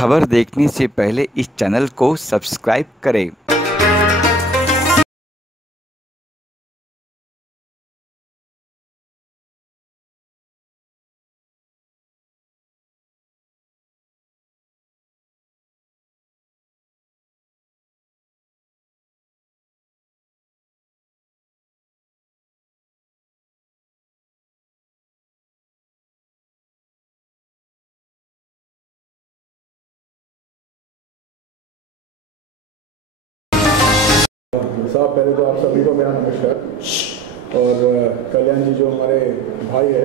खबर देखने से पहले इस चैनल को सब्सक्राइब करें। साहब, पहले तो आप सभी को मेरा नमस्कार। और कल्याण जी जो हमारे भाई है,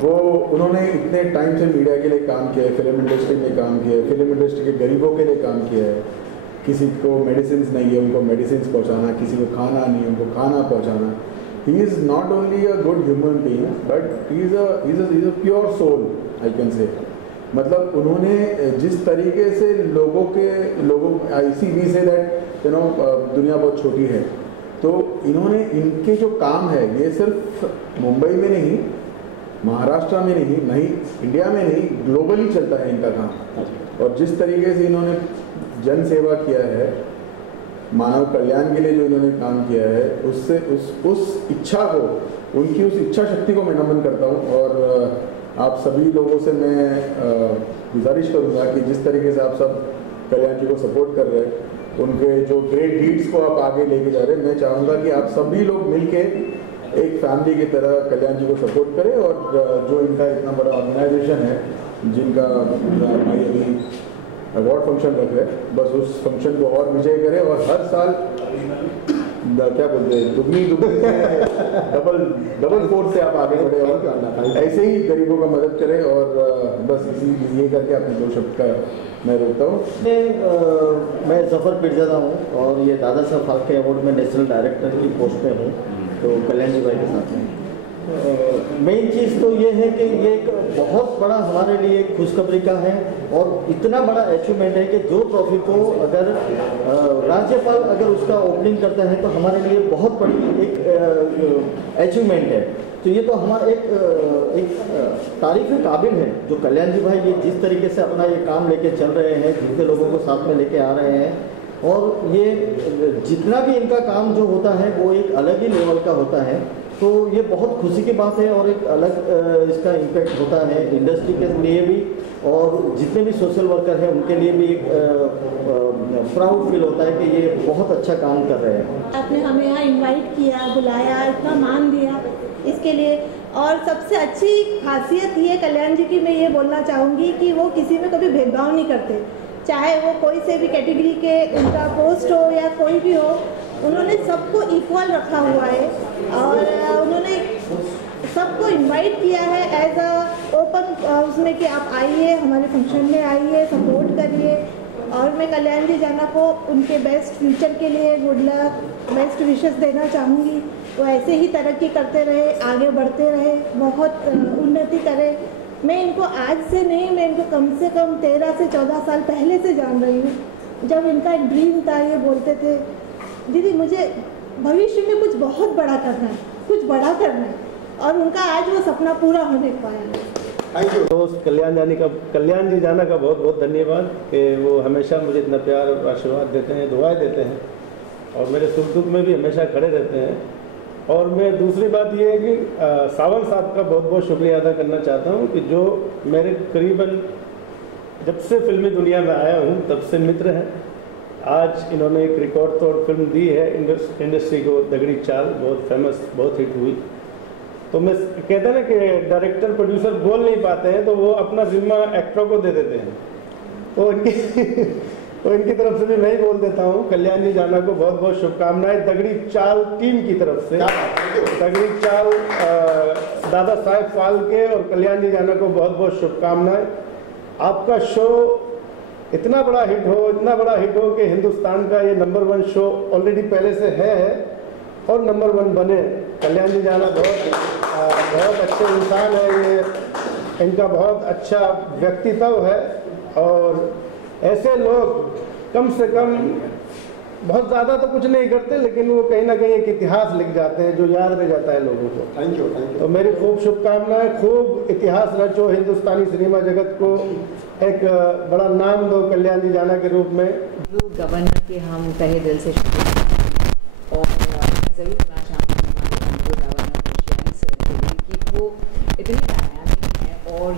वो उन्होंने इतने टाइम से मीडिया के लिए काम किया है, फिल्म इंडस्ट्री में काम किया है, फिल्म इंडस्ट्री के गरीबों के लिए काम किया है। किसी को मेडिसिन नहीं है, उनको मेडिसिन पहुंचाना, किसी को खाना नहीं है, उनको खाना पहुंचाना। He is not only a good human being, but he is a pure soul, I can say. मतलब उन्होंने जिस तरीके से लोगों ICV से दैट दुनिया बहुत छोटी है, तो इन्होंने इनके जो काम है ये सिर्फ मुंबई में नहीं, महाराष्ट्र में नहीं, इंडिया में नहीं, ग्लोबली चलता है इनका काम। और जिस तरीके से इन्होंने जन सेवा किया है, मानव कल्याण के लिए जो इन्होंने काम किया है, उससे उस इच्छा को, उनकी उस इच्छा शक्ति को मैं नमन करता हूँ। और आप सभी लोगों से मैं गुजारिश करूँगा कि जिस तरीके से आप सब कल्याण जी को सपोर्ट कर रहे हैं, उनके जो ग्रेट डीड्स को आप आगे लेके जा रहे हैं, मैं चाहूँगा कि आप सभी लोग मिलके एक फैमिली की तरह कल्याण जी को सपोर्ट करें। और जो इनका इतना बड़ा ऑर्गेनाइजेशन है, जिनका भाई अभी अवार्ड फंक्शन रख रहे हैं, बस उस फंक्शन को और विजय करें और हर साल क्या बोलते हैं, दुगनी डबल फोर्स से आप आगे बढ़े और ऐसे ही गरीबों का मदद करें। और बस ये करके अपने 2 शब्द का मैं रोकता हूँ। मैं जफ़र पिरज़ादा हूँ और ये दादा साहब फाल्के अवार्ड में नेशनल डायरेक्टर की पोस्ट पे हूँ, तो कल्याण जी भाई के साथ में। मेन चीज़ तो ये है कि ये एक बहुत बड़ा हमारे लिए एक खुशखबरी का है और इतना बड़ा अचीवमेंट है कि जो ट्रॉफी को अगर राज्यपाल अगर उसका ओपनिंग करता है तो हमारे लिए बहुत बड़ी एक अचीवमेंट है। तो ये तो हमारा एक तारीफ के काबिल है जो कल्याण जी भाई ये जिस तरीके से अपना ये काम लेके चल रहे हैं, जितने लोगों को साथ में लेके आ रहे हैं, और ये जितना भी इनका काम जो होता है वो एक अलग ही लेवल का होता है। तो ये बहुत खुशी की बात है और एक अलग इसका इम्पैक्ट होता है इंडस्ट्री के लिए भी, और जितने भी सोशल वर्कर हैं उनके लिए भी एक प्राउड फील होता है कि ये बहुत अच्छा काम कर रहे हैं। आपने हमें यहाँ इनवाइट किया, बुलाया, इतना मान दिया, इसके लिए। और सबसे अच्छी खासियत ये कल्याण जी की मैं ये बोलना चाहूँगी कि वो किसी में कभी भेदभाव नहीं करते, चाहे वो कोई से भी कैटेगरी के उनका पोस्ट हो या कोई भी हो, उन्होंने सबको इक्वल रखा हुआ है और उन्होंने सबको इनवाइट किया है एज अ ओपन उसमें कि आप आइए, हमारे फंक्शन में आइए, सपोर्ट करिए। और मैं कल्याण जी जाना को उनके बेस्ट फ्यूचर के लिए गुड लक, बेस्ट विशेस देना चाहूँगी। वो ऐसे ही तरक्की करते रहे, आगे बढ़ते रहे, बहुत उन्नति करें। मैं इनको आज से नहीं, मैं इनको कम से कम 13 से 14 साल पहले से जान रही हूँ। जब इनका एक ड्रीम था, ये बोलते थे दीदी मुझे भविष्य में कुछ बहुत बड़ा करना है, कुछ बड़ा करना है, और उनका आज वो सपना पूरा होने पाया है। दोस्त कल्याण जी जाना का बहुत बहुत धन्यवाद कि वो हमेशा मुझे इतना प्यार और आशीर्वाद देते हैं, दुआएं देते हैं और मेरे सुख दुख में भी हमेशा खड़े रहते हैं। और मैं दूसरी बात ये है कि सावंत साहब का बहुत बहुत शुक्रिया अदा करना चाहता हूँ कि जो मेरे करीबन जब से फिल्मी दुनिया में आया हूँ तब से मित्र हैं। आज इन्होंने एक रिकॉर्ड तोड़ फिल्म दी है इंडस्ट्री को, दगड़ी चाल, बहुत फेमस, बहुत हिट हुई। तो मैं कहते हैं ना कि डायरेक्टर प्रोड्यूसर बोल नहीं पाते हैं तो वो अपना जिम्मा एक्टरों को दे देते हैं, तो इनकी तरफ से भी मैं ही बोल देता हूँ। कल्याण जी जाना को बहुत बहुत शुभकामनाएं दगड़ी चाल टीम की तरफ से। दगड़ी चाल दादा साहेब फाल्के और कल्याण जी जाना को बहुत बहुत शुभकामनाएं। आपका शो इतना बड़ा हिट हो कि हिंदुस्तान का ये नंबर 1 शो ऑलरेडी पहले से है और नंबर 1 बने। कल्याण जी जाना बहुत अच्छे इंसान है, ये इनका बहुत अच्छा व्यक्तित्व है और ऐसे लोग कम से कम बहुत ज़्यादा तो कुछ नहीं करते, लेकिन वो कहीं ना कहीं एक इतिहास लिख जाते हैं जो याद रह जाता है लोगों को। Thank you. तो मेरी खूब शुभकामनाएं, खूब इतिहास रचो, हिंदुस्तानी सिनेमा जगत को एक बड़ा नाम दो कल्याण जी जाना के रूप में। गवर्नर के हम तहे दिल से शुक्रिया और मैं ज़रूर कहना चाहूँगी हमारे गवर्नर सर के लिए कि वो इतनी डायनामिक हैं और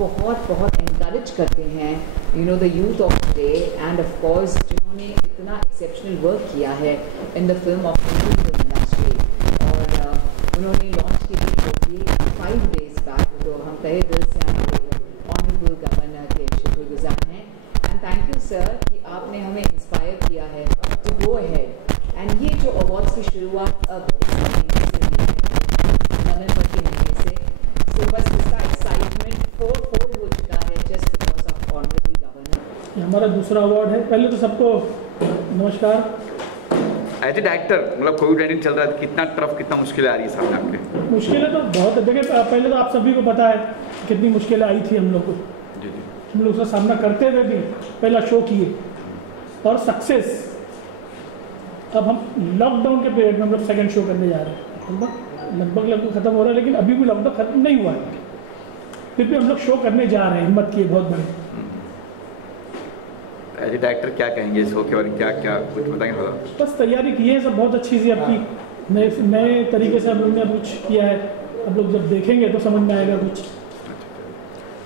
बहुत इनकरेज करते हैं the youth of today, end of course जिन्होंने इतना एक्सेप्शनल वर्क किया है in the film of film industry, और उन्होंने लॉन्च की थी मूवी 5 days बैक। तो हम तहे दिल से ऑनरेबल गवर्नर के शुक्रगुजार हैं, एंड थैंक यू सर कि आपने हमें इंस्पायर किया है टू गो अहेड। एंड ये जो अवार्ड्स की शुरुआत अब इस महीने से हुई है, नवंबर के महीने से, तो बस इसका एक्साइटमेंट फोर हो चुका है just because of honourable governor. ये हमारा दूसरा अवार्ड है। पहले तो सबको नमस्कार। एज ए डायरेक्टर, मतलब कोविड-19 चल रहा है, कितना टफ, कितना मुश्किलें आ रही है सामने आपके? मुश्किलें तो बहुत है। देखिए, पहले तो आप सभी को पता है कितनी मुश्किलें आई थी हम लोग को। जी। हम लोग उसका सामना करते हुए भी पहला शो किए और सक्सेस। अब हम लॉकडाउन के पीरियड में हम लोग सेकेंड शो करने जा रहे हैं। लगभग ख़त्म हो रहा है, लेकिन अभी भी लॉकडाउन खत्म नहीं हुआ है, फिर भी हम लोग शो करने जा रहे हैं। हिम्मत किए बहुत बड़ी। एज ए डायरेक्टर क्या कहेंगे इस शो के बारे में, क्या क्या कुछ बताएंगे थोड़ा? बस तैयारी की है सब बहुत अच्छी सी आपकी, नए तरीके से हम लोग ने कुछ किया है। अब लोग जब देखेंगे तो समझ में आएगा कुछ।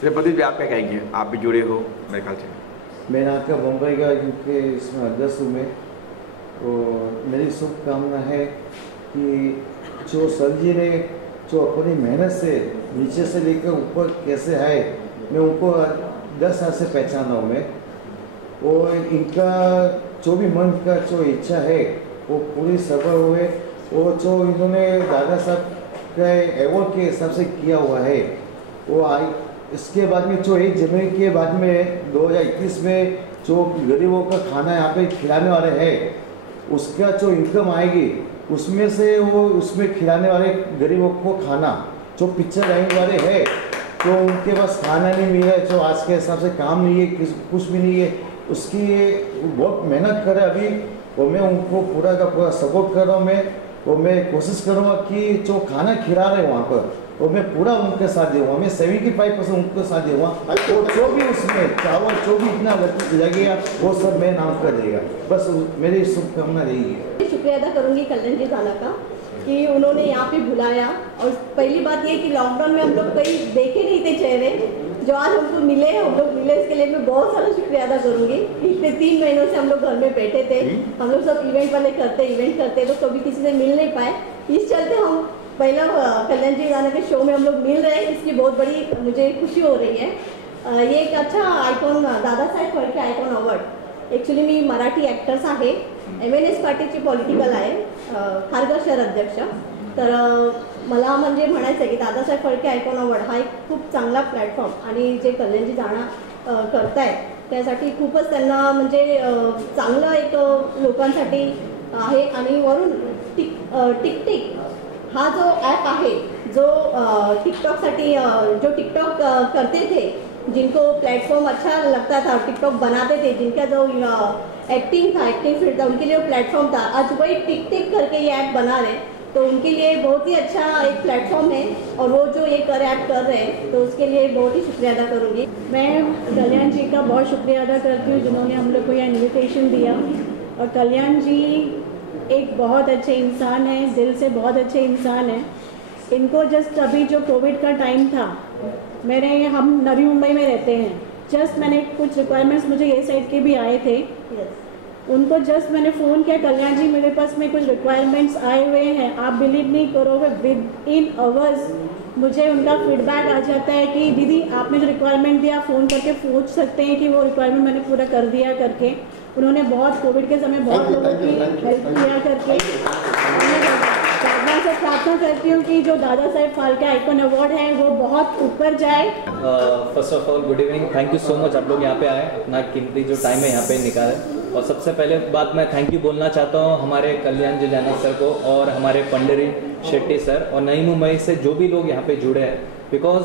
प्रदीप जी, आप क्या कहेंगे? आप भी जुड़े हो मेरे ख्याल से। मैं आपका मुंबई का क्योंकि इसमें अध्यक्ष हूँ मैं, तो मेरी शुभकामना है कि जो सर जी ने जो अपनी मेहनत से नीचे से लेकर ऊपर कैसे आए, मैं उनको 10 साल से पहचाना हूँ मैं, और इनका जो भी मन का जो इच्छा है वो पूरी सफल हुए। और जो इन्होंने दादा साहब के अवार्ड के हिसाब से किया हुआ है वो आई। इसके बाद में जो 1 जनवरी के बाद में 2021 में जो गरीबों का खाना यहाँ पे खिलाने वाले हैं, उसका जो इनकम आएगी उसमें से वो उसमें खिलाने वाले गरीबों को खाना, जो पिक्चर आने वाले हैं तो उनके पास खाना नहीं मिल रहा है, जो आज के हिसाब से काम नहीं है, कुछ भी नहीं है, उसकी बहुत मेहनत करे अभी। और मैं उनको पूरा का पूरा सपोर्ट कर रहा हूँ मैं, और मैं कोशिश करूँगा कि जो खाना खिला रहे हैं वहाँ पर, और मैं पूरा उनके साथ दूँगा। मैं 75% उनके साथ दूँगा, और जो भी उसमें चावल जो भी इतना लगेगा वो सब मैं नाम कर देगा। बस मेरी शुभकामना यही है। शुक्रिया अदा करूँगी कल्याण जी जाना का कि उन्होंने यहाँ पे बुलाया। और पहली बात ये कि लॉकडाउन में हम लोग कहीं देखे नहीं थे चेहरे, जो आज हमको मिले, हम लोग मिले, इसके लिए मैं बहुत सारा शुक्रिया अदा करूँगी। पिछले 3 महीनों से हम लोग घर में बैठे थे, हम लोग सब इवेंट वाले इवेंट करते तो कभी किसी से मिल नहीं पाए। इस चलते हम पहला कल्याण जी जाना के शो में हम लोग मिल रहे हैं, इसकी बहुत बड़ी मुझे खुशी हो रही है। ये एक अच्छा icon, Dadasaheb Phalke icon award. Actually मी मराठी ॲक्टर्स आहे, MNS पार्टीची पॉलिटिकल आहे, खारघर शहर अध्यक्ष। तर मला म्हणजे म्हणायचं आहे की दादासाहेब फाळके आयकॉन अवॉर्ड हा एक खूप चांगला प्लॅटफॉर्म, आणि जे कल्याणजी जाणा करतायत त्यासाठी खूपच त्यांना म्हणजे चांगलं एक लोकांसाठी आहे। आणि वरून टिकटिक हा जो ॲप आहे, जो टिकटॉकसाठी जो टिकटॉक करते थे, जिनको प्लेटफॉर्म अच्छा लगता था, टिकटॉक बनाते थे, जिनका जो एक्टिंग फील्ड था, उनके लिए वो प्लेटफॉर्म था। आज वही टिक करके ये ऐप बना रहे, तो उनके लिए बहुत ही अच्छा एक प्लेटफॉर्म है, और वो जो ये ऐप कर रहे हैं तो उसके लिए बहुत ही शुक्रिया अदा करूँगी। मैं कल्याण जी का बहुत शुक्रिया अदा करती हूँ जिन्होंने हम लोग को यह इन्विटेशन दिया। और कल्याण जी एक बहुत अच्छे इंसान हैं, दिल से बहुत अच्छे इंसान हैं। इनको जस्ट अभी जो कोविड का टाइम था, हम नवी मुंबई में रहते हैं, जस्ट मैंने कुछ रिक्वायरमेंट्स मुझे ये साइड के भी आए थे, उनको जस्ट मैंने फ़ोन किया, कल्याण जी मेरे पास में कुछ रिक्वायरमेंट्स आए हुए हैं। आप बिलीव नहीं करोगे, विद इन आवर्स मुझे उनका फीडबैक आ जाता है कि दीदी आपने जो रिक्वायरमेंट दिया, फ़ोन करके पूछ सकते हैं कि वो रिक्वायरमेंट मैंने पूरा कर दिया करके। उन्होंने बहुत कोविड के समय बहुत लोगों की हेल्प किया करके। से प्रार्थना करती हूँ कि जो दादा साहेब फाळके आइकॉन अवार्ड है वो बहुत ऊपर जाए। First of all good evening, thank you so much आप लोग यहाँ पे आए, अपना कीमती जो टाइम है यहाँ पे निकाले। और सबसे पहले बात मैं थैंक यू बोलना चाहता हूँ हमारे कल्याण जिलाना सर को और हमारे पंडरी शेट्टी सर और नई मुंबई से जो भी लोग यहाँ पे जुड़े हैं, बिकॉज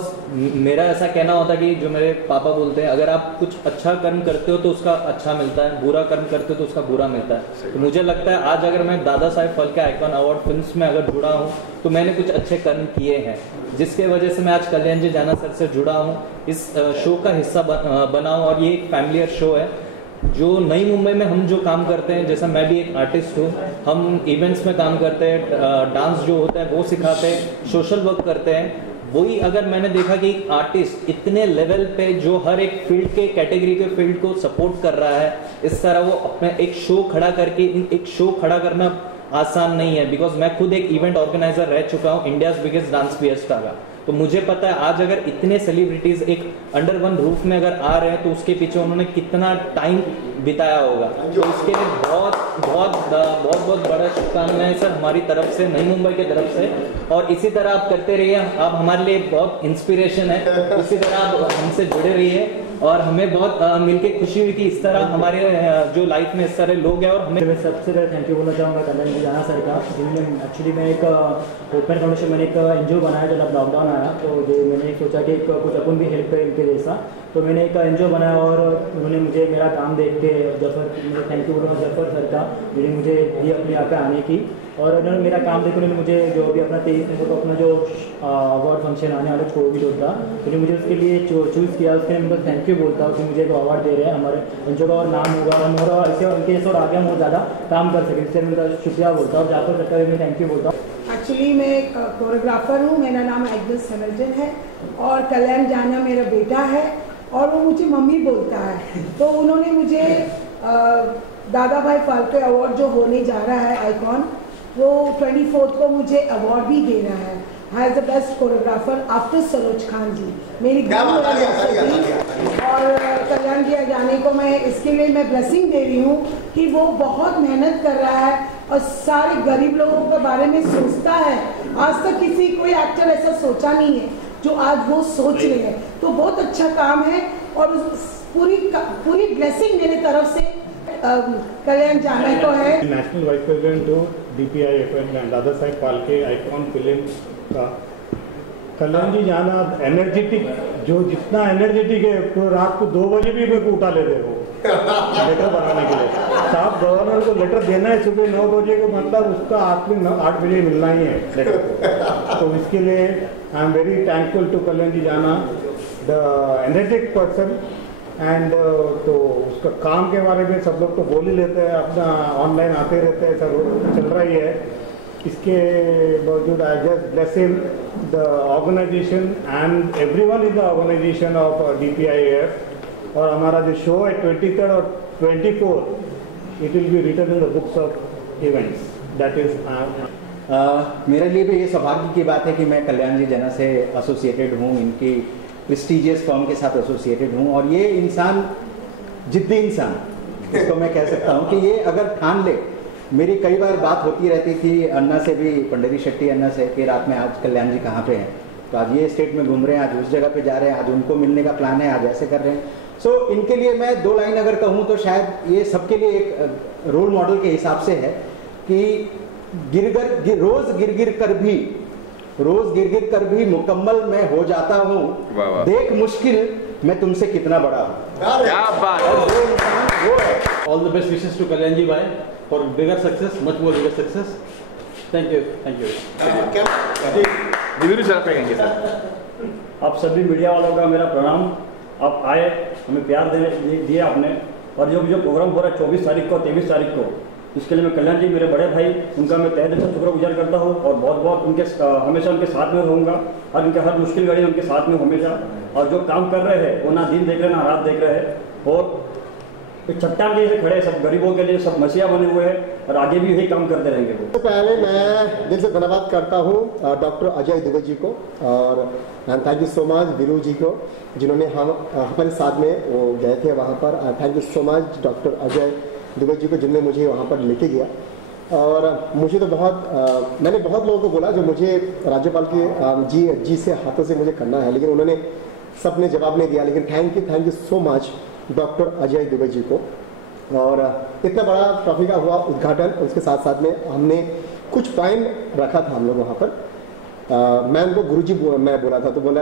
मेरा ऐसा कहना होता है कि जो मेरे पापा बोलते हैं, अगर आप कुछ अच्छा कर्म करते हो तो उसका अच्छा मिलता है, बुरा कर्म करते हो तो उसका बुरा मिलता है। तो मुझे लगता है आज अगर मैं Dada Saheb Phalke icon award films में अगर जुड़ा हूँ तो मैंने कुछ अच्छे कर्म किए हैं, जिसके वजह से मैं आज कल्याण जी जाना सर से जुड़ा हूँ, इस शो का हिस्सा बना हूँ। और ये एक फैमिलियर शो है। जो नई मुंबई में हम जो काम करते हैं, जैसा मैं भी एक आर्टिस्ट हूँ, हम इवेंट्स में काम करते हैं, डांस जो होता है वो सिखाते हैं, सोशल वर्क करते हैं। वही अगर मैंने देखा कि एक आर्टिस्ट इतने लेवल पे जो हर एक फील्ड के कैटेगरी के फील्ड को सपोर्ट कर रहा है, इस तरह वो अपने एक शो खड़ा करके, एक शो खड़ा करना आसान नहीं है। बिकॉज मैं खुद एक इवेंट ऑर्गेनाइजर रह चुका हूँ इंडियाज बिगेस्ट डांस फिएस्टा का। तो मुझे पता है आज अगर इतने सेलिब्रिटीज एक अंडर वन रूफ में अगर आ रहे हैं तो उसके पीछे उन्होंने कितना टाइम बिताया होगा। तो उसके लिए बहुत बहुत बहुत बहुत बड़ा शुभकामनाएं सर हमारी तरफ से, नई मुंबई की तरफ से। और इसी तरह आप करते रहिए, आप हमारे लिए बहुत इंस्पिरेशन है। इसी तरह आप हमसे जुड़े रहिए और हमें बहुत मिलके खुशी हुई कि इस तरह हमारे जो लाइफ में इस तरह लोग हैं। और हमें मैं सबसे पहले थैंक यू बोलना चाहूँगा कल्याण जी जाना सर का, जिन्होंने एक्चुअली मैं एक ओपन फाउंडेशन मैंने एक एनजीओ बनाया जब लॉकडाउन आया, तो मैंने सोचा कि कुछ अपन भी हेल्प करें इनके जैसा। तो मैंने एक एनजीओ बनाया और उन्होंने मुझे मेरा काम देख के जफर, मुझे थैंक यू बोलूँगा जफर सर का, जिन्होंने मुझे दी अपने यहाँ पे आने की। और उन्होंने मेरा काम देख उन्होंने मुझे जो भी अपना 23 नवंबर को अपना जो अवार्ड फंक्शन आने वाला कोविड होता, उन्होंने मुझे उसके लिए चूज़ किया। उसके लिए मैं थैंक यू बोलता हूँ कि मुझे एक अवार्ड दे रहे हैं, हमारे एनजीओ का और नाम होगा, हम और इसे उनके जैसे और आगे हम और ज़्यादा काम कर सकें। इससे मैं उनका शुक्रिया बोलता हूँ। जाफर सर का मैं थैंक यू बोलता हूँ। एक्चुअली मैं एक कोरियोग्राफर हूँ, मेरा नाम एग्नेस हैमिल्टन है और कल्याण जाना मेरा बेटा है और वो मुझे मम्मी बोलता है। तो उन्होंने मुझे दादा भाई फाल्के अवार्ड जो होने जा रहा है आइकॉन, वो 24 को मुझे अवार्ड भी दे रहा है as the best choreographer after Saroj Khan ji, मेरी और कल्याण जी जाने को मैं इसके लिए मैं ब्लेसिंग दे रही हूँ कि वो बहुत मेहनत कर रहा है और सारे गरीब लोगों के बारे में सोचता है। आज तक किसी कोई एक्टर ऐसा सोचा नहीं है जो आज वो सोच रहे हैं। तो बहुत अच्छा काम है और पूरी ब्लेसिंग मेरी तरफ से कल्याण जाने को है। नेशनल वाइस प्रेसिडेंट हूँ DPIFL Dada Saheb Phalke icon film का। कल्याण जी जाना एनर्जेटिक, जो जितना एनर्जेटिक है तो रात को 2 बजे भी मेरे को उठा लेते हो लेटर बनाने के लिए। साहब गवर्नर को लेटर देना है सुबह 9 बजे को, मतलब उसका आखिरी 8 बजे मिलना ही है लेटर को। तो इसके लिए I am very thankful to Kalyan ji जाना, द एनर्जेटिक पर्सन। एंड तो उसका काम के बारे में सब लोग तो बोल ही लेते हैं, अपना ऑनलाइन आते रहते हैं, सब चल रहा ही है। इसके बावजूद I just bless him, the organisation and everyone in the organisation of DPIAF। और हमारा जो शो है 23rd और 24 it will be written in the books of events. That is मेरे लिए भी ये सौभाग्य की बात है कि मैं कल्याण जी जना से एसोसिएटेड हूँ, इनकी प्रेस्टीजियस फॉर्म के साथ एसोसिएटेड हूँ। और ये इंसान जिद्दी इंसान, इसको मैं कह सकता हूँ कि ये अगर ठान ले, मेरी कई बार बात होती रहती थी अन्ना से भी, पंडरी शेट्टी अन्ना से, कि रात में आज कल्याण जी कहाँ पे हैं, तो आज ये स्टेट में घूम रहे हैं, आज उस जगह पे जा रहे हैं, आज उनको मिलने का प्लान है, आज ऐसे कर रहे हैं। सो इनके लिए मैं 2 लाइन अगर कहूँ तो शायद ये सबके लिए एक रोल मॉडल के हिसाब से है कि रोज गिर गिर कर भी मुकम्मल मैं हो जाता हूँ, देख मुश्किल मैं तुमसे कितना बड़ा हूँ। All the best wishes to Kalyan ji भाई for bigger success, much more bigger success. Thank you. आप सभी मीडिया वालों का मेरा प्रणाम। आप आए, हमें प्यार दिया आपने। और जो प्रोग्राम हो रहा है 24 तारीख को 23 तारीख को, इसके लिए मैं कल्याण जी मेरे बड़े भाई, उनका मैं तहे दिल से शुक्रगुजार करता हूँ और बहुत उनके हमेशा उनके साथ में रहूँगा और उनके हर मुश्किल घड़ी उनके साथ में हमेशा। और जो काम कर रहे हैं वो ना दिन देख रहे ना रात देख रहे हैं और चट्टान के जैसे खड़े, सब गरीबों के लिए सब मसीहा बने हुए हैं और आगे भी यही काम करते रहेंगे। तो पहले मैं दिल से धन्यवाद करता हूँ डॉक्टर अजय दुबे जी को और thank you so much Veeru ji को, जिन्होंने हमारे साथ में वो गए थे वहाँ पर। Thank you so much doctor Ajay Dubey ji को, जिनने मुझे वहाँ पर लेके गया। और मुझे तो मैंने बहुत लोगों को बोला जो मुझे राज्यपाल के जी से हाथों से मुझे करना है, लेकिन उन्होंने सबने जवाब नहीं दिया। लेकिन thank you so much doctor Ajay Dubey ji को। और इतना बड़ा ट्रॉफी का हुआ उद्घाटन, उसके साथ साथ में हमने कुछ पॉइंट रखा था हम लोग वहाँ पर। मैं उनको गुरुजी मैं बोला था, तो बोला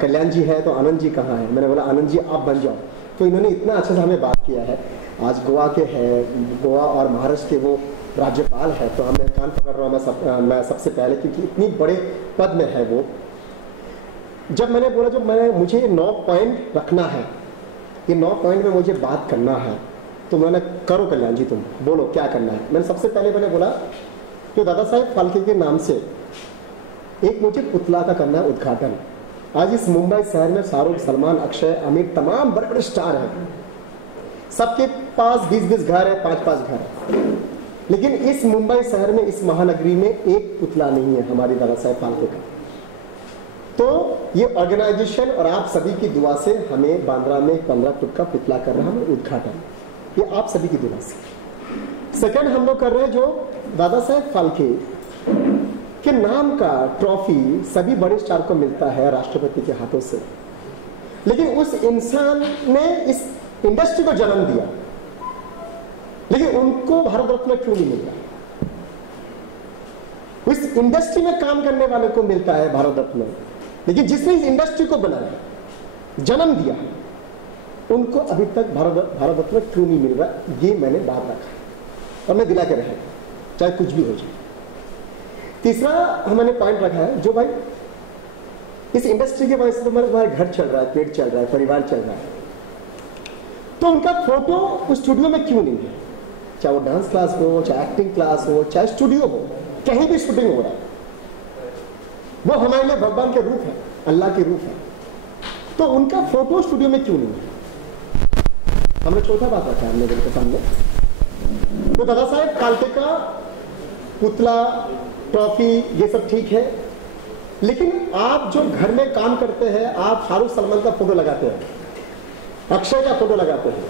कल्याण जी है तो आनंद जी कहाँ है? मैंने बोला आनंद जी आप बन जाओ। तो इन्होंने इतना अच्छे से हमें बात किया है। आज गोवा के हैं, गोवा और महाराष्ट्र के वो राज्यपाल है, तो मैं कान पकड़ रहा हूँ मैं सबसे पहले, क्योंकि इतनी बड़े पद में है वो। जब मैंने बोला मुझे 9 पॉइंट रखना है, ये 9 पॉइंट में मुझे बात करना है, तो मैंने करो कल्याण जी तुम बोलो क्या करना है। मैंने सबसे पहले मैंने बोला कि दादा साहेब फाल्के के नाम से एक मुझे पुतला का करना है उद्घाटन। आज इस मुंबई शहर में शाहरुख, सलमान, अक्षय, आमिर, तमाम बड़े बड़े स्टार हैं, सबके पास 20-20 घर है, 5-5 घर है, लेकिन इस मुंबई शहर में, इस महानगरी में एक पुतला नहीं है हमारी दादा साहेब फाल्के का। तो ये ऑर्गेनाइजेशन और आप सभी की दुआ से हमें बांद्रा में 15 फुट का पुतला कर रहा है उद्घाटन, ये आप सभी की दुआ से। सेकंड हम लोग कर रहे हैं जो दादा साहेब फाल्के के नाम का ट्रॉफी सभी बड़े स्टार को मिलता है राष्ट्रपति के हाथों से, लेकिन उस इंसान ने इस इंडस्ट्री को जन्म दिया, लेकिन उनको भारत रत्न क्यों नहीं मिल रहा? इस इंडस्ट्री में काम करने वाले को मिलता है भारत रत्न, लेकिन जिसने इस इंडस्ट्री को बनाया, जन्म दिया, उनको अभी तक भारत रत्न क्यों नहीं मिल रहा? ये मैंने बात रखा और मैं दिला के रहा, चाहे कुछ भी हो जाए। तीसरा हमने पॉइंट रखा है जो भाई इस इंडस्ट्री के वजह से तुम्हारे घर चल रहा है, पेट चल रहा है, परिवार चल रहा है, तो उनका फोटो उस स्टूडियो में क्यों नहीं है? चाहे वो डांस क्लास हो, चाहे एक्टिंग क्लास हो, चाहे स्टूडियो हो, कहीं भी शूटिंग हो रहा है, वो हमारे लिए भगवान के रूप है, अल्लाह के रूप है, तो उनका फोटो स्टूडियो में क्यों नहीं है? हमने चौथा बात रखा है हमने के सामने। तो दादा साहेब फाल्के का पुतला, ट्रॉफी, ये सब ठीक है, लेकिन आप जो घर में काम करते हैं, आप शाहरुख, सलमान का फोटो लगाते हैं, अक्षय का फोटो लगाते हैं।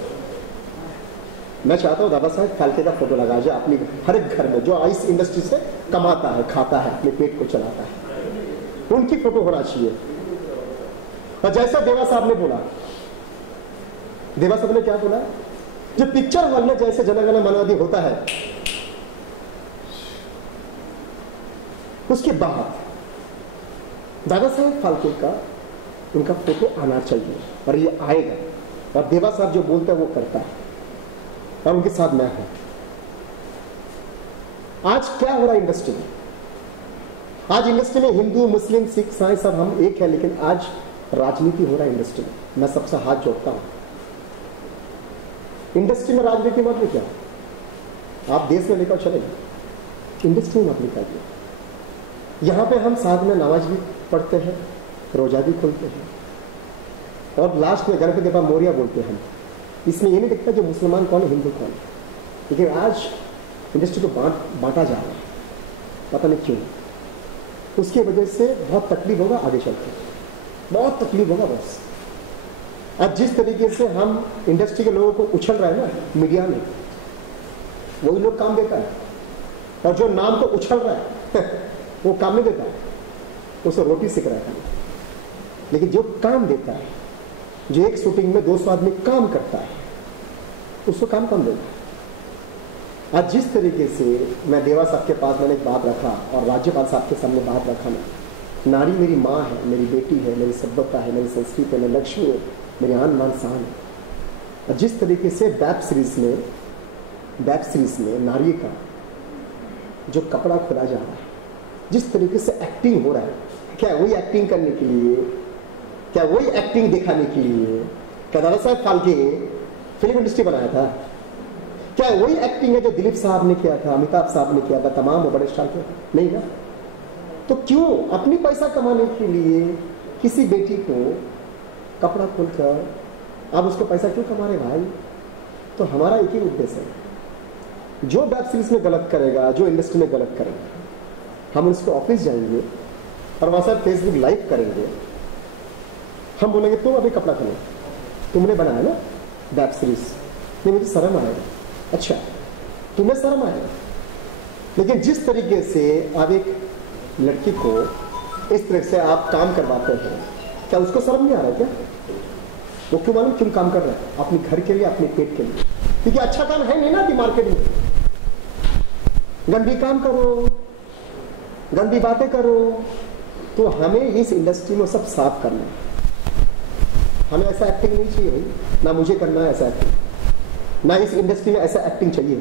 मैं चाहता हूं दादा साहेब फाल्के का फोटो लगा जाए अपनी हर एक घर में, जो इस इंडस्ट्री से कमाता है, खाता है, अपने पेट को चलाता है, उनकी फोटो होना चाहिए। और जैसा देवा साहब ने बोला, देवा साहब ने क्या बोला, जो पिक्चर हॉल में जैसे जनगण मनोदी होता है, उसके बाद दादा साहेब फाल्के का उनका फोटो आना चाहिए, और ये आएगा, और देवा साहब जो बोलते हैं वो करता है, और उनके साथ मैं हूं। आज क्या हो रहा है इंडस्ट्री में? आज इंडस्ट्री में हिंदू, मुस्लिम, सिख, ईसाई सब हम एक है, लेकिन आज राजनीति हो रहा है इंडस्ट्री में। मैं सबसे हाथ जोड़ता हूं, इंडस्ट्री में राजनीति मत लेकर, आप देश में लेकर चलेंगे, इंडस्ट्री में मत लेकर। यहां पे हम साथ में नमाज भी पढ़ते हैं, रोजा भी खोलते हैं, और लास्ट में गणपति बाबा मोरिया बोलते हैं। इसमें ये नहीं दिखता जो मुसलमान कौन है, हिंदू कौन है, लेकिन आज इंडस्ट्री को बांटा जा रहा है, पता नहीं क्यों। उसकी वजह से बहुत तकलीफ होगा आगे चलकर, बहुत तकलीफ होगा बस। आज जिस तरीके से हम इंडस्ट्री के लोगों को उछल रहे हैं ना मीडिया में, वही लोग काम देता है, और जो नाम को उछल रहा है वो काम नहीं देता है, उसे रोटी सिख रहा है। लेकिन जो काम देता है, जो एक शूटिंग में 200 आदमी काम करता है, उसको काम कम देता है। आज जिस तरीके से मैं देवा साहब के पास मैंने एक बात रखा, और राज्यपाल साहब के सामने बात रखा, मैं नारी मेरी माँ है, मेरी बेटी है, मेरी सभ्यता है, मेरी संस्कृति है, मेरी लक्ष्मी है, मेरी आन मान शान है। और जिस तरीके से वेब सीरीज में नारी का जो कपड़ा खोला जा रहा है, जिस तरीके से एक्टिंग हो रहा है, क्या वही एक्टिंग करने के लिए, क्या वही एक्टिंग दिखाने के लिए क्या दादा साहेब फाल्के फिल्म इंडस्ट्री बनाया था? क्या वही एक्टिंग है जो दिलीप साहब ने किया था, अमिताभ साहब ने किया था, तमाम बड़े स्टार के? नहीं ना। तो क्यों अपनी पैसा कमाने के लिए किसी बेटी को कपड़ा खोलकर आप उसको पैसा क्यों कमा रहे भाई? तो हमारा एक ही उद्देश्य है, जो वेब सीरीज में गलत करेगा, जो इंडस्ट्री में गलत करेगा, हम उसको ऑफिस जाएंगे और वहां से फेसबुक लाइव करेंगे, हम बोलेंगे तुम अभी कपड़ा खोलो, तुमने बनाया ना वेब सीरीज, नहीं मुझे शर्म आएगा। अच्छा तुम्हें शर्म आएगा, लेकिन जिस तरीके से आप एक लड़की को इस तरह से आप काम करवाते हैं, क्या उसको शर्म नहीं आ रहा है क्या? वो क्यों मालूम क्यों काम कर रहा है? अपने घर के लिए, अपने पेट के लिए, क्योंकि अच्छा काम है नहीं ना कि मार्केट में गंदी काम करो, गंदी बातें करो, तो हमें इस इंडस्ट्री में सब साफ करना है। हमें ऐसा एक्टिंग नहीं चाहिए भाई, ना मुझे करना है ऐसा एक्टिंग, ना इस इंडस्ट्री में ऐसा एक्टिंग चाहिए।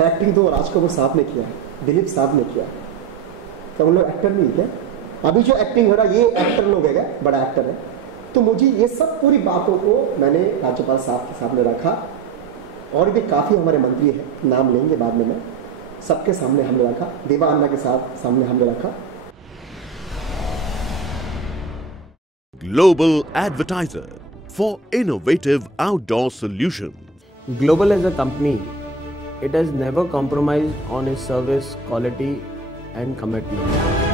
एक्टिंग तो राज कपूर साहब ने किया है, दिलीप साहब ने किया। क्या उन लोग एक्टर नहीं क्या? अभी जो एक्टिंग हो रहा है ये एक्टर लोग है क्या? बड़ा एक्टर है। तो मुझे ये सब पूरी बातों को मैंने राज्यपाल साहब के सामने रखा, और भी काफ़ी हमारे मंत्री हैं, नाम लेंगे बाद में, मैं सबके सामने हमने रखा, देवा अन्ना के साथ सामने हमने रखा। Global advertiser for innovative outdoor solutions. Global as a company, it has never compromised on its service quality and commitment.